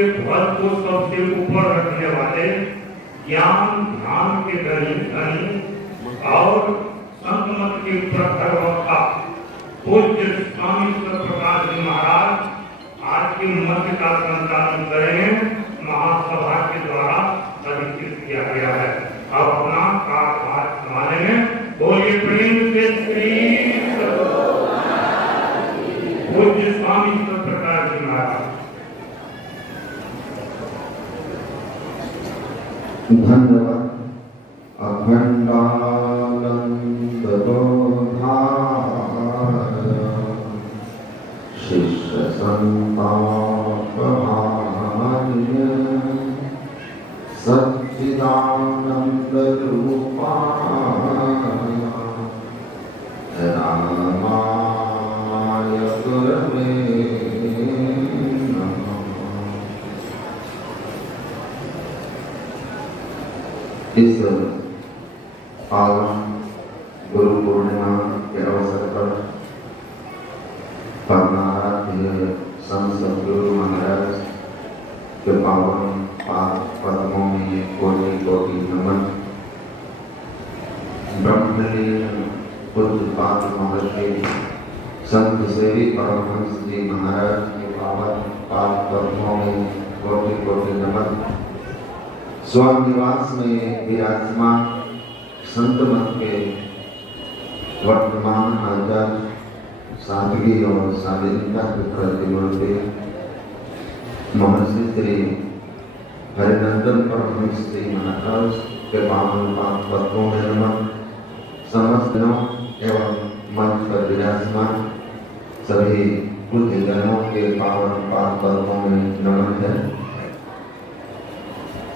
के ध्वज को सबसे ऊपर रखने वाले ज्ञान ध्यान के धनी और संत मत के प्रखर वक्ता पूज्य स्वामी सत्यप्रकाश जी महाराज आज के मध्य का संचालन करेंगे। महासभा के द्वारा अधिकृत किया गया है। अब अपना कार्यभार संभालेंगे। बोलिए प्रेम से श्री पूज्य स्वामी सत्यप्रकाश जी महाराज। धन्यवाद। अखंडानंद शिष्य संताप सच्चिदानंद रूपाय रामाय गुरवे नमः। इस पावन गुरु पूर्णिमा के अवसर पर परमाराध्य संत सद्गुरु महाराज के पावन पाद पद्मों में कोटि कोटि नमन। ब्रह्मलीन पूज्यपाद महर्षि संत सेवी परमहंस जी महाराज के पावन पाद पद्मों में कोटि कोटि नमन। स्वनिवास में विराजमान संत मत के वर्तमान आचार्य सादगी और शालीनता के प्रतिमूर्ति महर्षि श्री हरिनंदन परमहंस जी महाराज के पावन पाद पद्मों में नमन। समस्त जनों एवं मंच पर विराजमान सभी बुद्ध जनों के पावन पाद पद्मों में नमन है।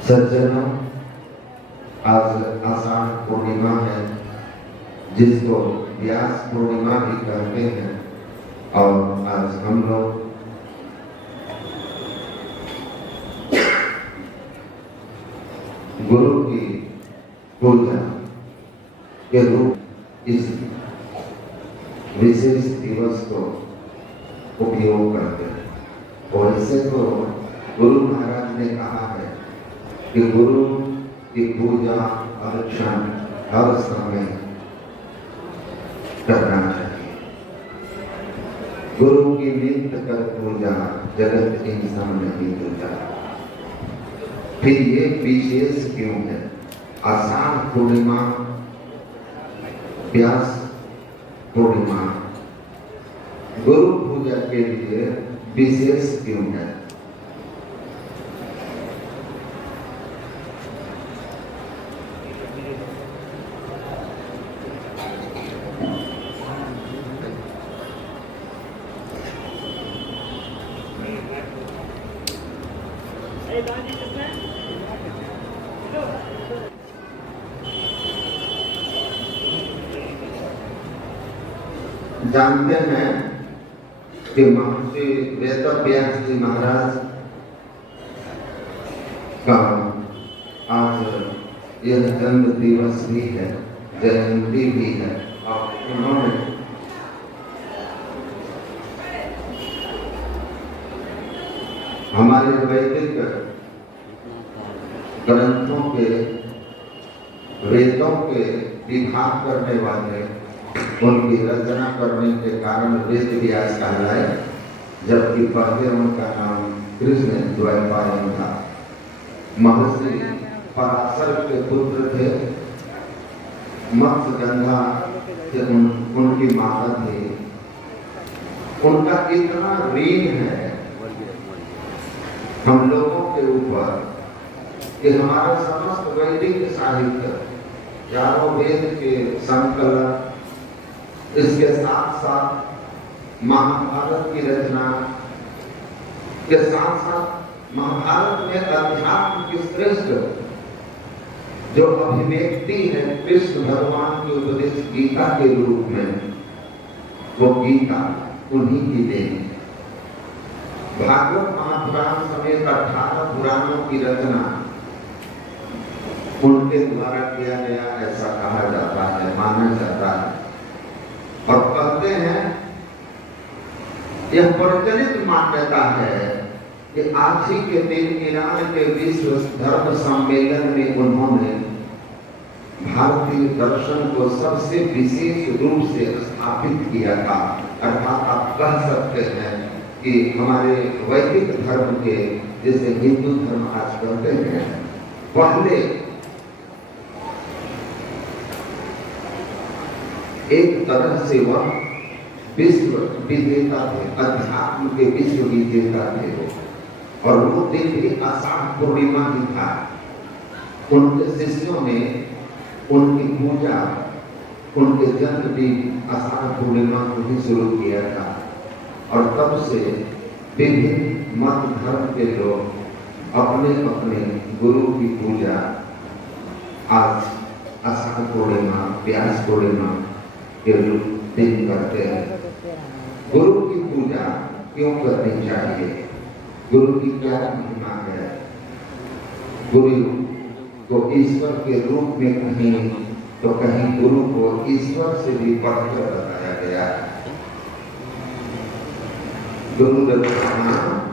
सज्जनों, आज आषाढ़ पूर्णिमा है जिसको व्यास पूर्णिमा भी कहते हैं और आज हम लोग गुरु की पूजा के रूप इस विशेष दिवस को उपयोग करते हैं। और इससे तो गुरु महाराज ने कहा है कि गुरु की पूजा अर्चना हर समय करना चाहिए। गुरु की नित्य कर पूजा जगत इंसान नहीं पूजा। फिर ये विशेष क्यों है? आषाढ़ पूर्णिमा, व्यास पूर्णिमा गुरु पूजा के लिए विशेष क्यों है? जानते हैं कि महर्षि वेदव्यास जी महाराज का आज यह जन्म दिवस भी है, जयंती भी है। और उन्होंने हमारे वैदिक ग्रंथों के वेदों के विभाग करने वाले उनकी रचना करने के कारण वेद व्यास कहलाए, जबकि पहले उनका नाम कृष्ण द्वैपायन था। महर्षि पराशर के पुत्र थे। मत्स्यगंधा से उनकी माता थी। उनका इतना ऋण है हम लोगों के ऊपर कि हमारा समस्त वैदिक साहित्य, चारों वेद के संकलन, इसके साथ साथ महाभारत की रचना के साथ साथ महाभारत में अध्यात्म की श्रेष्ठ जो अभिव्यक्ति है कृष्ण भगवान के उपदेश गीता के रूप में, वो गीता उन्हीं की देन। भागवत महापुराण समेत 18 पुराणों की रचना उनके द्वारा किया गया ऐसा कहा जाता है, माना जाता है। और कहते हैं, यह प्रचलित मान्यता है कि आज ही के दिन ईरान के विश्व धर्म सम्मेलन में उन्होंने भारतीय दर्शन को सबसे विशेष रूप से स्थापित किया था। अर्थात आप कह सकते हैं कि हमारे वैदिक धर्म के, जैसे हिंदू धर्म आज कहते हैं, पहले एक तरह से वह विश्व विजेता थे, अध्यात्म के विश्व विजेता थे वो। और वो दिन भी आषाढ़ पूर्णिमा ही था। उनके शिष्यों ने उनकी पूजा, उनके जन्मदिन आषाढ़ पूर्णिमा को ही शुरू किया था। और तब से विभिन्न मत धर्म के लोग अपने अपने गुरु की पूजा आज आषाढ़ पूर्णिमा, व्यास पूर्णिमा के दिन करते हैं। गुरु की पूजा क्यों करनी चाहिए? गुरु की क्या महिमा है? गुरु को ईश्वर के रूप में कहीं तो कहीं गुरु को ईश्वर से भी बढ़कर बताया गया है। गुरुदेव ब्रह्मा,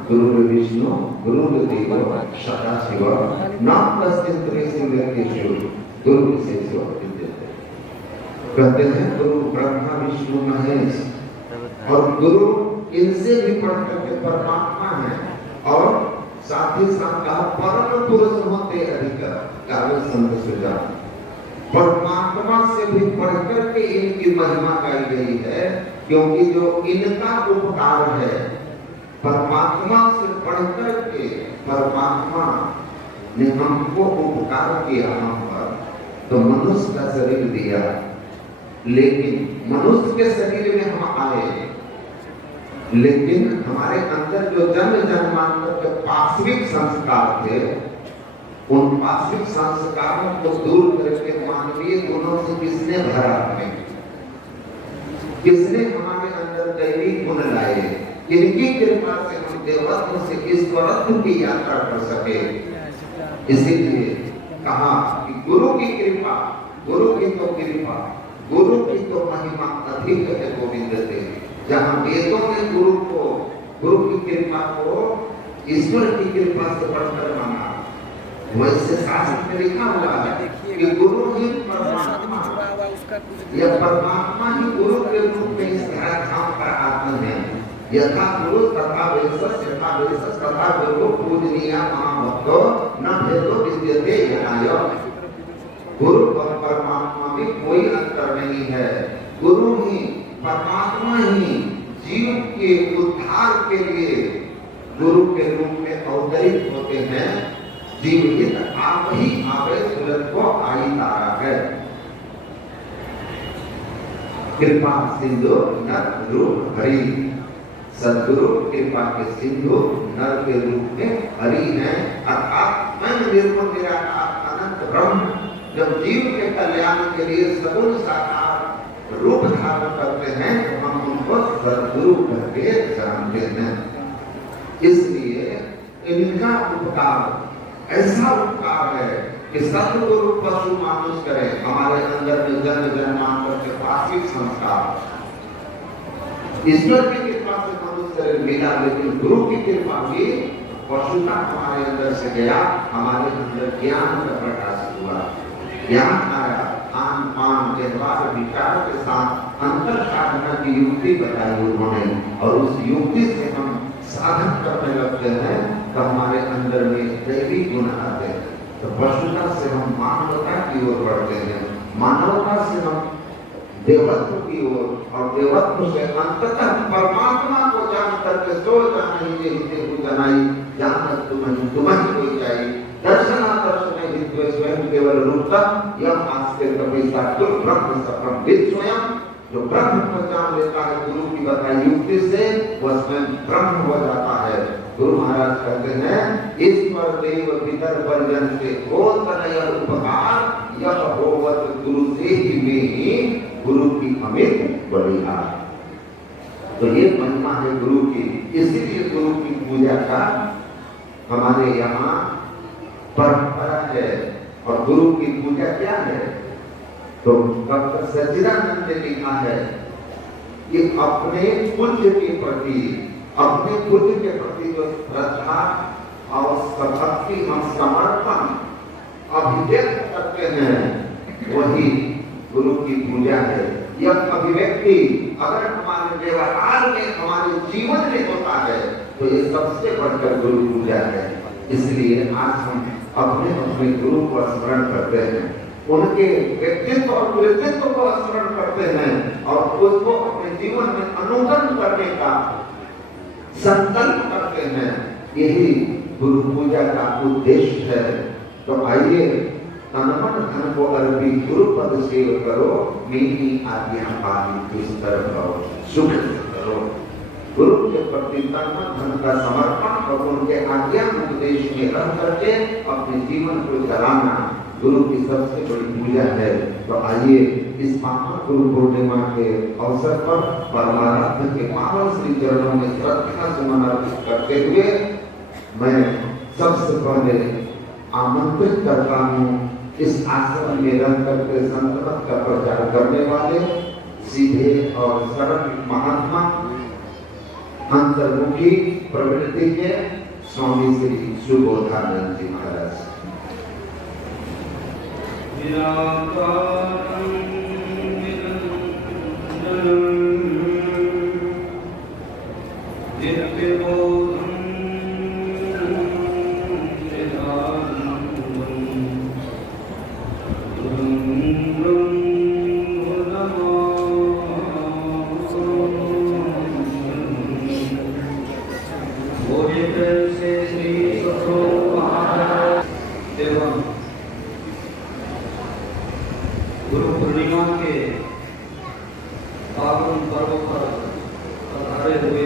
गुरुदेव विष्णु, गुरुदेव सदाशिव, नाम गुरु विशेष कहते हैं। गुरु ब्रह्मा विष्णु महेश, और गुरु इनसे भी बढ़कर के परमात्मा है। और साथ ही साथ कहा परम पुरुष होते अधिकार काव्य संत सुजा। परमात्मा से भी बढ़कर के इनकी महिमा गाई गई है, क्योंकि जो इनका उपकार है, परमात्मा से बढ़कर के परमात्मा ने हमको उपकार किया हम पर, तो मनुष्य का शरीर दिया। लेकिन मनुष्य के शरीर में हम आए, लेकिन हमारे अंदर जो जन्म जन्मांतर के पार्श्विक संस्कार थे, उन पार्श्विक संस्कारों को दूर करके मानवीय गुणों से किसने भरा हमें? किसने हमारे अंदर दैवी गुण लाए? इनकी कृपा से हम देवत्व से ईश्वरत्व की यात्रा कर सके। इसीलिए कहा कि गुरु की कृपा, गुरु की तो कृपा, गुरु की तो महिमा अधिक है गोविंद से। जहाँ वेदों ने गुरु की कृपा को ईश्वर की कृपा से बढ़कर माना, वैसे शास्त्र में लिखा हुआ है कि गुरु ही परमात्मा, यह परमात्मा ही गुरु के रूप में इस धराधाम पर आते हैं। यथा गुरु तथा वेशस, यथा वेशस तथा गुरु पूजनीय महाभक्तो न भेदो विद्यते यनाय। गुरु और परमात्मा में कोई अंतर नहीं है। गुरु ही, परमात्मा ही जीव के उद्धार के लिए गुरु के रूप में अवतरित होते हैं। जीव हित आप ही आवे सुरत को आई तारा है। कृपा सिंधु नर रूप हरि, सदगुरु कृपा के सिंधु नर के रूप में हरि है। अर्थात मैं निर्गुण निराकार अनंत ब्रह्म जब जीव के कल्याण के लिए सगुण साकार रूप धारण करते हैं, तो हम उनको सदगुरु करके जानते हैं। इसलिए इनका उपकार ऐसा उपकार है कि सदगुरु पशु मानुष करे। हमारे अंदर में जन्म जन्मांतर के पार्श्विक संस्कार ईश्वर की कृपा से मनुष्य मिला, लेकिन गुरु की कृपा भी पशुता हमारे अंदर से गया। हमारे अंदर ज्ञान का प्रकाश हुआ, ज्ञान आया। आन पान व्यवहार विचार के साथ अंतर साधना की युक्ति बताई उन्होंने, और उस युक्ति से हम साधन करने लगते हैं तो हमारे अंदर में दैवी गुण आते हैं। तो पशुता से हम मानवता की ओर बढ़ते हैं, मानवता से हम देवत्व की ओर, और देवत्व से अंततः परमात्मा को जान करके सो जाना ही जनाई, जानत तुम्हें कोई चाहिए। दर्शन दर्शन स्वयं केवल रूपता, यह आस्ते कपिसा कुल ब्रह्म सफल स्वयं। जो ब्रह्म को जान लेता है गुरु की बताई युक्ति से, वह स्वयं ब्रह्म हो जाता है। गुरु महाराज कहते हैं, ईश्वर देव पितर परिजन से हो तनय उपकार, यह होवत गुरु से ही में ही गुरु की अमित बलिहार। तो ये महिमा है गुरु की। इसीलिए गुरु की पूजा का हमारे यहाँ परंपरा है। और गुरु की पूजा क्या है? तो डॉक्टर सच्चिदानंद ने लिखा है कि अपने पूज्य के प्रति जो श्रद्धा भक्ति हम समर्पण अभिव्यक्त करते हैं, वही गुरु की पूजा है। यह अभिव्यक्ति अगर हमारे व्यवहार में, हमारे जीवन में होता है, तो ये सबसे बढ़कर गुरु पूजा है। इसलिए आज हम अपने अपने गुरु को स्मरण करते हैं, उनके व्यक्तित्व और कृतित्व को स्मरण करते हैं और उसको अपने जीवन में अनुकरण करने का संकल्प करते हैं। यही गुरु पूजा का उद्देश्य है। तो आइए तन मन धन को अर्पी गुरु पद सेव करो, मेरी आज्ञा पानी दुष्कर करो, सुख करो। गुरु के प्रति तन मन धन का समर्पण और उनके आज्ञा उपदेश में रह करके अपने जीवन को चलाना गुरु की सबसे बड़ी पूजा है। तो आइए इस पावन गुरु पूर्णिमा के अवसर पर परमाराध्य के पावन श्री चरणों में श्रद्धा सुमन अर्पित करते हुए मैं सबसे पहले आमंत्रित करता हूँ इस आश्रम में रह करके संतमत का प्रचार करने वाले सीधे और सरल महात्मा अंतर्मुखी प्रवृत्ति के स्वामी श्री सुबोधानंद जी महाराज। गुरु पूर्णिमा के पावन पर्व पर पधारे हुए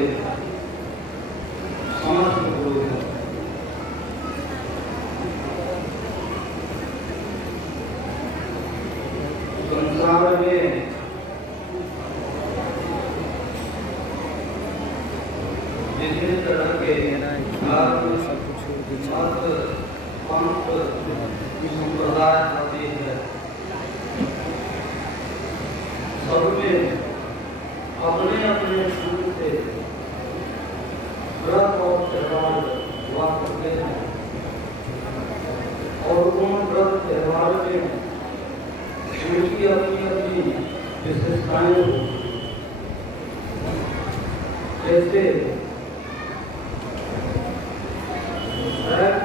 समस्त गुरु संसार में जितने तरह के पंथ संप्रदाय आदि है, सबमें अपने अपने ढंग से व्रत और त्योहार हुआ करते हैं और उन व्रत त्योहार में उनकी अपनी अपनी विशेषताएं होती हैं। जैसे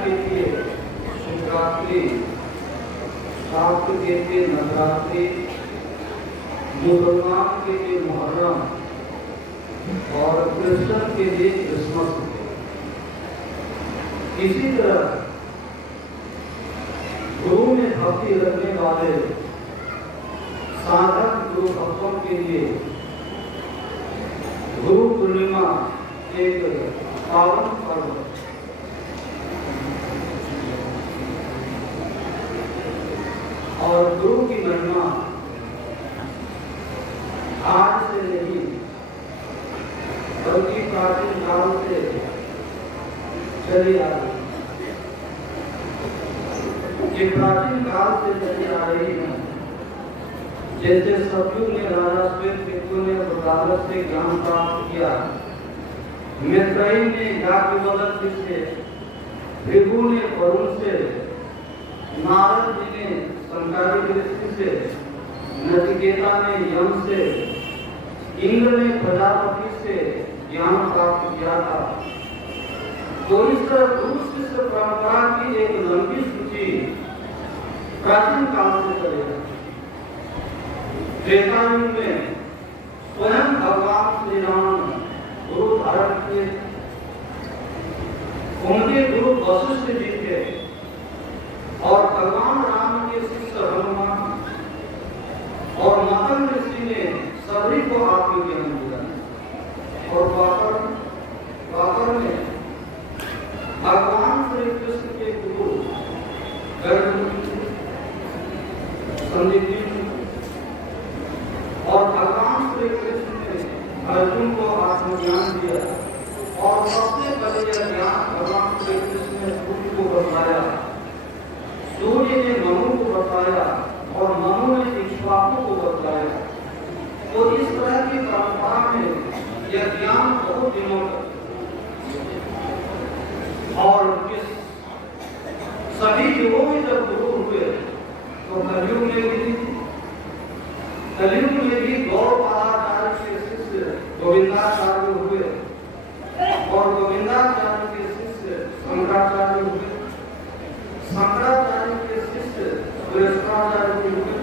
के लिए शिवरात्रि, शाक्त के लिए नवरात्रि, मुसलमान के लिए मुहर्रम और क्रिश्चियन के लिए क्रिसमस। इसी तरह गुरु में भक्ति रखने वाले साधक गुरु भक्तों के लिए गुरु पूर्णिमा एक पावन पर्व और गुरु की महिमा आज से नहीं बल्कि प्राचीन काल से चली आ रही, ये प्राचीन काल से चली आ रही है। जैसे सतयुग में राजा श्वेतकेतु ने वृषावत से ज्ञान प्राप्त किया, मैत्रेयी ने याज्ञवल्क्य से, भृगु ने वरुण से, नारद जी ने संकारिक ऋषि से, नचिकेता ने यम से, इंद्र ने प्रजापति से ज्ञान प्राप्त किया था। तो इस तरह गुरु शिष्य परंपरा की एक लंबी सूची प्राचीन काल से चलेगा। त्रेता युग में स्वयं भगवान श्री राम गुरु धारण किए, उनके गुरु वशिष्ठ जी थे और भगवान राम के शिष्य हनुमान और मतंग ऋषि ने सभी को आत्मज्ञान दिया। और द्वापर में भगवान श्री कृष्ण के गुरु संदीप और भगवान श्री कृष्ण ने अर्जुन को आत्मज्ञान दिया। और सबसे पहले यह ज्ञान भगवान श्री कृष्ण ने सूर्य को बताया, सूर्य ने मनु को बताया और मनु ने इक्ष्वाकु को बताया। तो इस तरह की परंपरा में यह ज्ञान बहुत दिनों तक और सभी युगों में जब गुरु हुए तो कलयुग में भी गौरपादाचार्य के शिष्य गोविंदाचार्य हुए और गोविंदाचार्य के शिष्य शंकराचार्य हुए, शंकराचार्य के शिष्य कृष्णाचार्य हुए।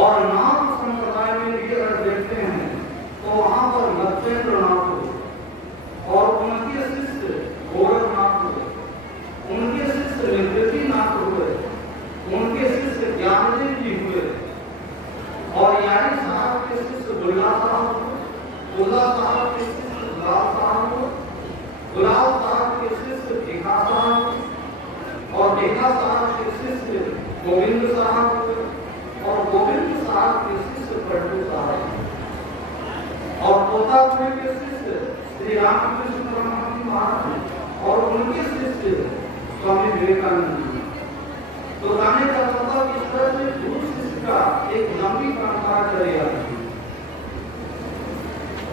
और नाम संप्रदाय में भी अगर देखते हैं तो वहां पर मत्स्येंद्र नाथ हुए और उनके शिष्य गोरखनाथ हुए, उनके शिष्य निवृत्ति नाथ हुए, उनके शिष्य ज्ञानदेव जी हुए और यानी साहब के शिष्य बुल्ला साहब हुए, बुल्ला साहब के शिष्य गुलाब साहब हुए, गुलाब साहब के शिष्य भिखा साहब हुए और भिखा साहब के शिष्य गोविंद साहब हुए और गोविंद साहब के शिष्य पट्टू साहब और तोतापुरी के शिष्य श्री रामकृष्ण परमहंस महाराज और उनके शिष्य स्वामी विवेकानंद जी। तो कहने का मतलब इस तरह से गुरु शिष्य का एक लंबी परंपरा चली आ रही है।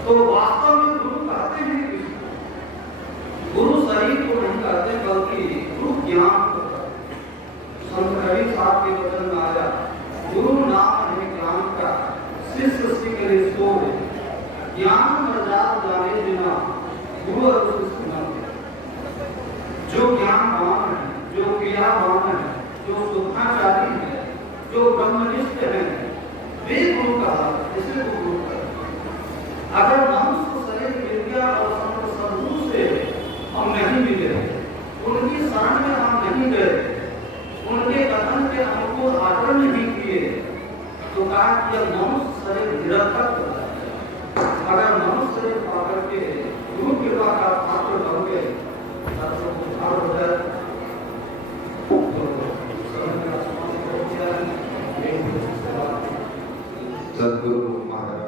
तो वास्तव में गुरु कहते हैं किसको? गुरु शरीर को नहीं कहते बल्कि गुरु ज्ञान को कहते। संत कबीर साहब के वचन में आया, गुरु नाम है ज्ञान का, शिष्य सीखे सोए, ज्ञान मर्याद जाने बिना गुरु और शिष्य न। जो ज्ञानवान है, जो क्रियावान है, जो सुखाचारी है, जो ब्रह्मनिष्ठ है, वे गुरु कहा, इसे गुरु कहा। अगर मनुष्य शरीर विद्या और सद्गुरु से हम नहीं मिले, उनकी शरण में हम नहीं गए, उनके कथन के हमको आदर नहीं किए, तो कहा कि यह मनुष्य शरीर निरर्थक होता है। अगर मनुष्य शरीर पाकर के गुरु कृपा का पात्र बन गए, तो उद्धार हो जाए। सद्गुरु महाराज